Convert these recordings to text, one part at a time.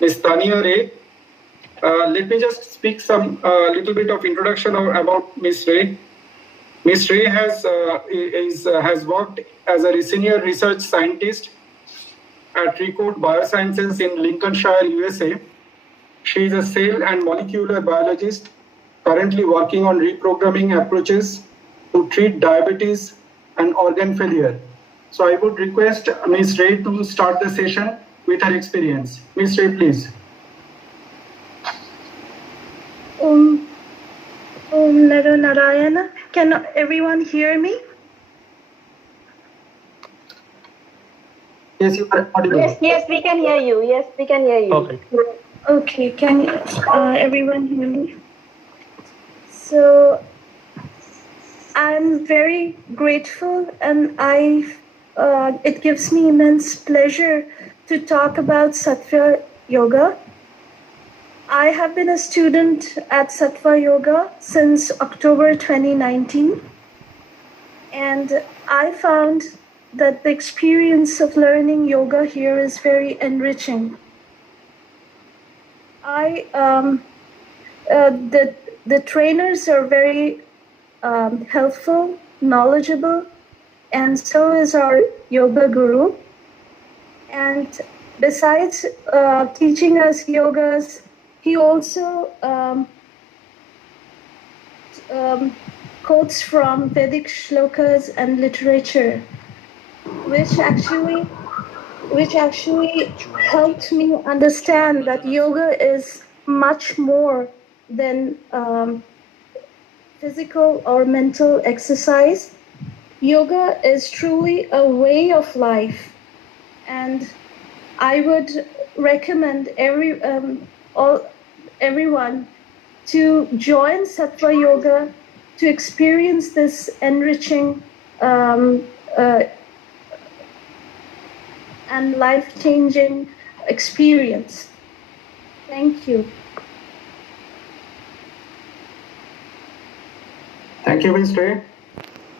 Ms. Tania Ray. Let me just speak some little bit of introduction about Ms. Ray. Ms. Ray has worked as a senior research scientist at Recode Biosciences in Lincolnshire, USA. She is a cell and molecular biologist currently working on reprogramming approaches to treat diabetes and organ failure. So I would request Ms. Ray to start the session with her experience. Ms. Ray, please. Naro Narayana. Can everyone hear me? Yes, you are audible. Yes, we can hear you. Yes, we can hear you. Okay. Okay, can everyone hear me? So I'm very grateful, and it gives me immense pleasure to talk about Sattva Yoga. I have been a student at Sattva Yoga since October 2019, and I found that the experience of learning yoga here is very enriching. The trainers are very helpful, knowledgeable, and so is our yoga guru. And besides teaching us yogas, he also quotes from Vedic shlokas and literature, which actually helped me understand that yoga is much more than physical or mental exercise. Yoga is truly a way of life, and I would recommend everyone to join Sattva Yoga to experience this enriching and life-changing experience. Thank you. Thank you, Ms. Ray.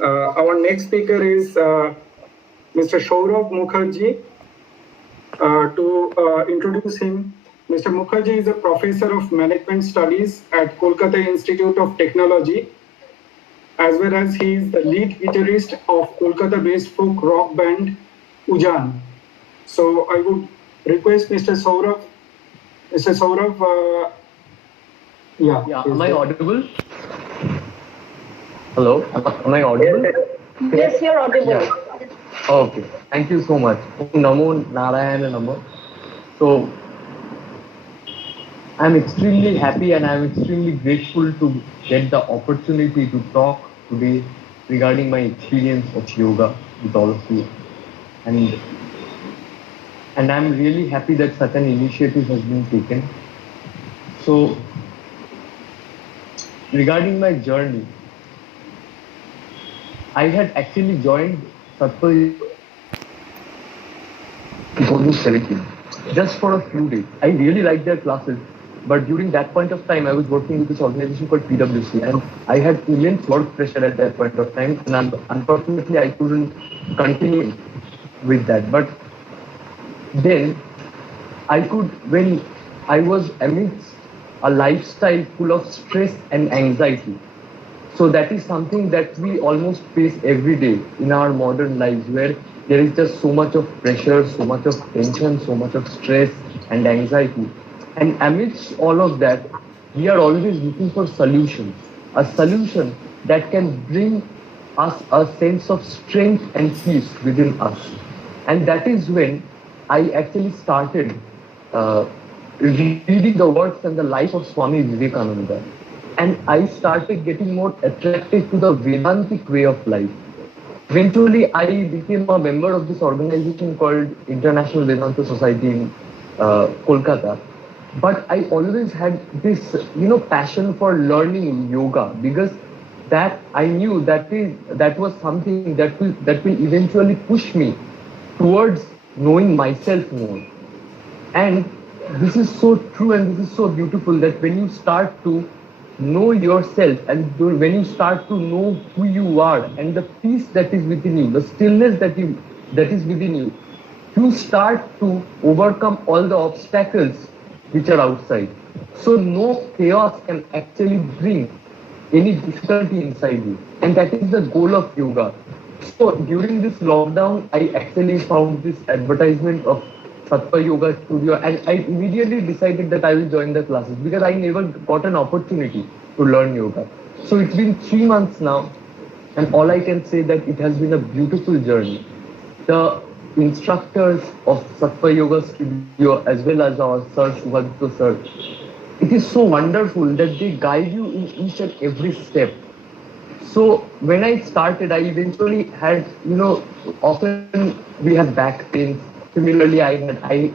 Our next speaker is Mr. Saurav Mukherjee. To introduce him, Mr. Mukherjee is a professor of management studies at Kolkata Institute of Technology, as well as he is the lead guitarist of Kolkata-based folk rock band Ujan. So I would request Mr. Saurav. Mr. Saurav, am I audible? Hello, am I audible? Yes, you're audible. Yeah. Okay, thank you so much. Namo Narayana Namo. So, I'm extremely happy and I'm extremely grateful to get the opportunity to talk today regarding my experience of yoga with all of you. And I'm really happy that such an initiative has been taken. So, regarding my journey, I had actually joined Sattva in 2017, just for a few days. I really liked their classes, but during that point of time, I was working with this organization called PwC, and I had immense work pressure at that point of time, and unfortunately, I couldn't continue with that. But then, when I was amidst a lifestyle full of stress and anxiety. So that is something that we almost face every day in our modern lives, where there is just so much of pressure, so much of tension, so much of stress and anxiety. And amidst all of that, we are always looking for solutions, a solution that can bring us a sense of strength and peace within us. And that is when I actually started reading the works and the life of Swami Vivekananda. And I started getting more attracted to the Vedantic way of life. Eventually, I became a member of this organization called International Vedanta Society in Kolkata. But I always had this, passion for learning yoga, because that I knew that was something that will eventually push me towards knowing myself more. And this is so true and this is so beautiful that when you start to know yourself and when you start to know who you are and the peace that is within you, the stillness that is within you, you start to overcome all the obstacles which are outside. So no chaos can actually bring any difficulty inside you. And that is the goal of yoga. So during this lockdown, I actually found this advertisement of Sattva Yoga Studio, and I immediately decided that I will join the classes because I never got an opportunity to learn yoga. So it's been 3 months now, and all I can say that it has been a beautiful journey. The instructors of Sattva Yoga Studio, as well as our Sir Shubhadipta sir, it is so wonderful that they guide you in each and every step. So when I started, I eventually had, often we have back pain. Similarly, I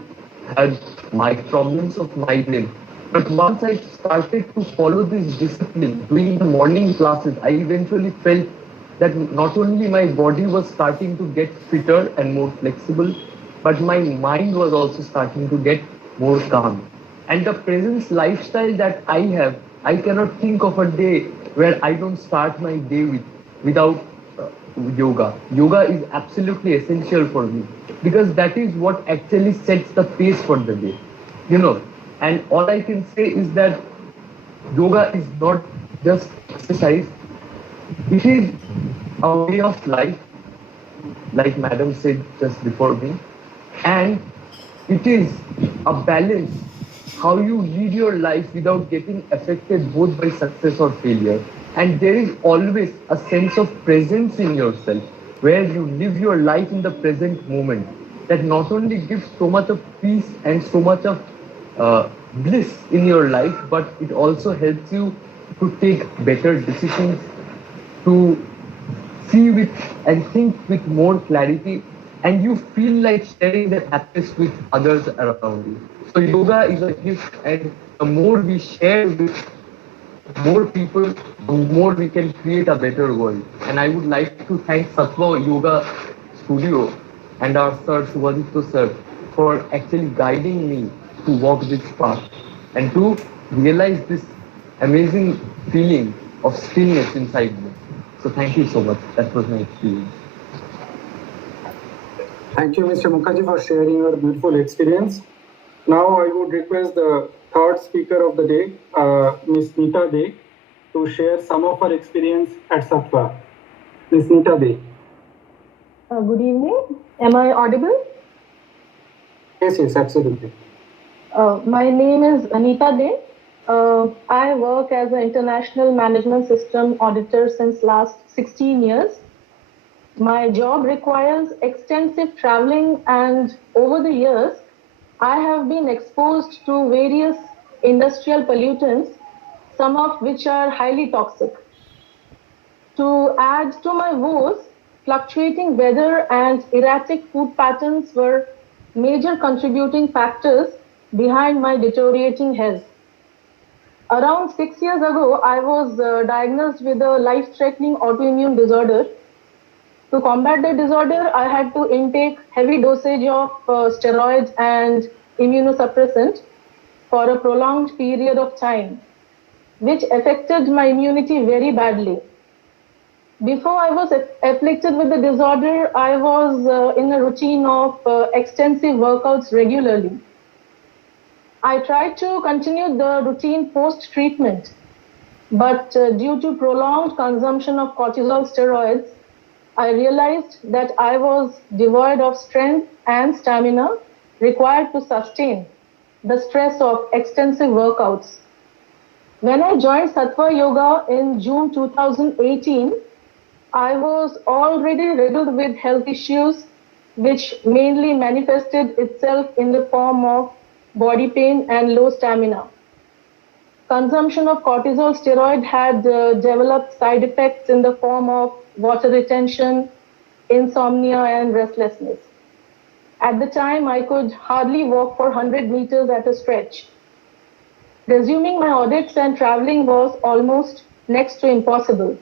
had my problems of migraine. But once I started to follow this discipline, doing the morning classes, I eventually felt that not only my body was starting to get fitter and more flexible, but my mind was also starting to get more calm. And the present lifestyle that I have, I cannot think of a day where I don't start my day without yoga. Yoga is absolutely essential for me because that is what actually sets the pace for the day. And all I can say is that yoga is not just exercise, it is a way of life, like Madam said just before me, and it is a balance how you lead your life without getting affected both by success or failure. And there is always a sense of presence in yourself where you live your life in the present moment that not only gives so much of peace and so much of bliss in your life, but it also helps you to take better decisions, to see with and think with more clarity, and you feel like sharing that happiness with others around you. So yoga is a gift, and the more we share with more people, the more we can create a better world. And I would like to thank Sattva Yoga Studio and our sir Shubhadipta sir for actually guiding me to walk this path and to realize this amazing feeling of stillness inside me. So thank you so much. That was my experience. Thank you, Mr. Mukherjee, for sharing your beautiful experience. Now I would request the third speaker of the day, Ms. Nita De, to share some of her experience at Sattva. Ms. Nita De. Good evening. Am I audible? Yes, absolutely. My name is Anita De. I work as an international management system auditor since last 16 years. My job requires extensive traveling, and over the years, I have been exposed to various industrial pollutants, some of which are highly toxic. To add to my woes, fluctuating weather and erratic food patterns were major contributing factors behind my deteriorating health. Around 6 years ago, I was diagnosed with a life-threatening autoimmune disorder. To combat the disorder, I had to intake heavy dosage of steroids and immunosuppressant for a prolonged period of time, which affected my immunity very badly. Before I was afflicted with the disorder, I was in a routine of extensive workouts regularly. I tried to continue the routine post-treatment, but due to prolonged consumption of cortisol steroids, I realized that I was devoid of strength and stamina required to sustain the stress of extensive workouts. When I joined Sattva Yoga in June 2018, I was already riddled with health issues, which mainly manifested itself in the form of body pain and low stamina. Consumption of cortisol steroid had developed side effects in the form of water retention, insomnia, and restlessness. At the time, I could hardly walk for 100 meters at a stretch. Resuming my audits and traveling was almost next to impossible.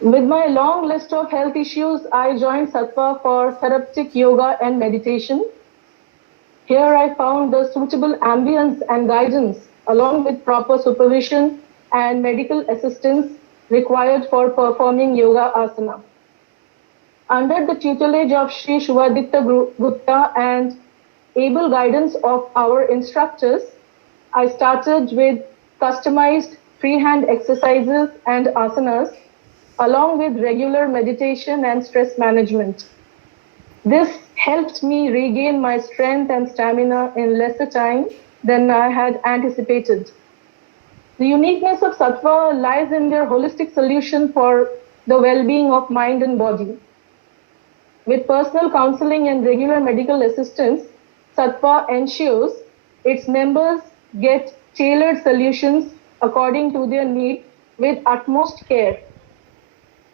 With my long list of health issues, I joined Sattva for therapeutic yoga and meditation. Here I found the suitable ambience and guidance along with proper supervision and medical assistance required for performing yoga asana. Under the tutelage of Sri Shubhadipta Gupta and able guidance of our instructors, I started with customized freehand exercises and asanas, along with regular meditation and stress management. This helped me regain my strength and stamina in lesser time than I had anticipated. The uniqueness of Sattva lies in their holistic solution for the well-being of mind and body. With personal counseling and regular medical assistance, Sattva ensures its members get tailored solutions according to their need with utmost care.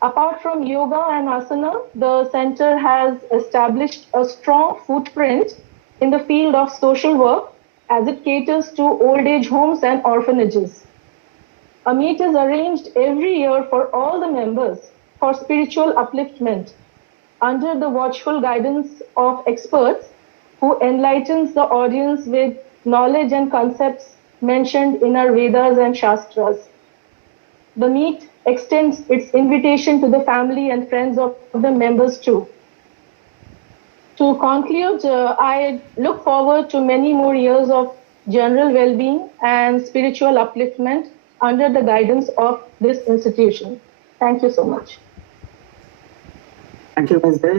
Apart from yoga and asana, the center has established a strong footprint in the field of social work as it caters to old age homes and orphanages. A meet is arranged every year for all the members for spiritual upliftment under the watchful guidance of experts who enlightens the audience with knowledge and concepts mentioned in our Vedas and Shastras. The meet extends its invitation to the family and friends of the members too. To conclude, I look forward to many more years of general well-being and spiritual upliftment under the guidance of this institution. Thank you so much. Thank you, Ms. Day.